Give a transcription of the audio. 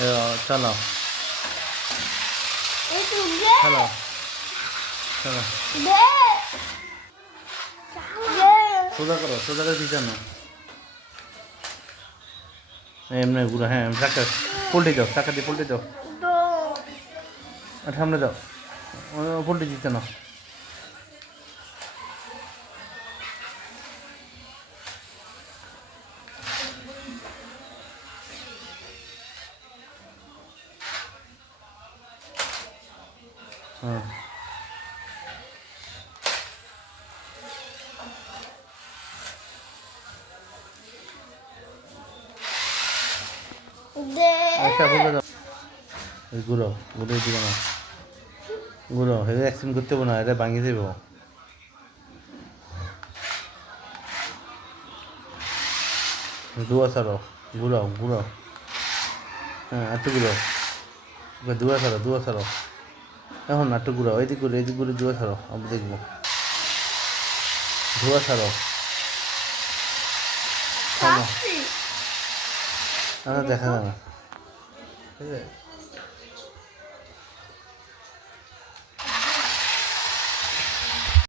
চলো চলো চলো সোজা করো, সোজা করে দিতে না এমনি ঘুরো। হ্যাঁ চাকা পোল্টে যাও, চাকা দিয়ে পোল্টে যাও, সামনে যাও, পোল্টে দিতে না। হ্যাঁ আচ্ছা বলে দাও। ঘুরো, ঘুরে দিব না, ঘুরো। এটা অ্যাক্সিডেন্ট করতে হবে না, এটা ভাঙিয়ে দেবো। দুয়া ছাড়ো, ঘুরাও ঘুরাও। হ্যাঁ একটু ঘুরাও, দুয়া ছাড়ো, দুয়া ছাড়ো। এখন না একটু ঘুরাও, এদিক ঘুরে, এদিক ঘুরে দুয়া ছাড়ো, আমি দেখবো। ধোয়া ছাড়ো, থামো, দেখা যাবে না, ঠিক আছে।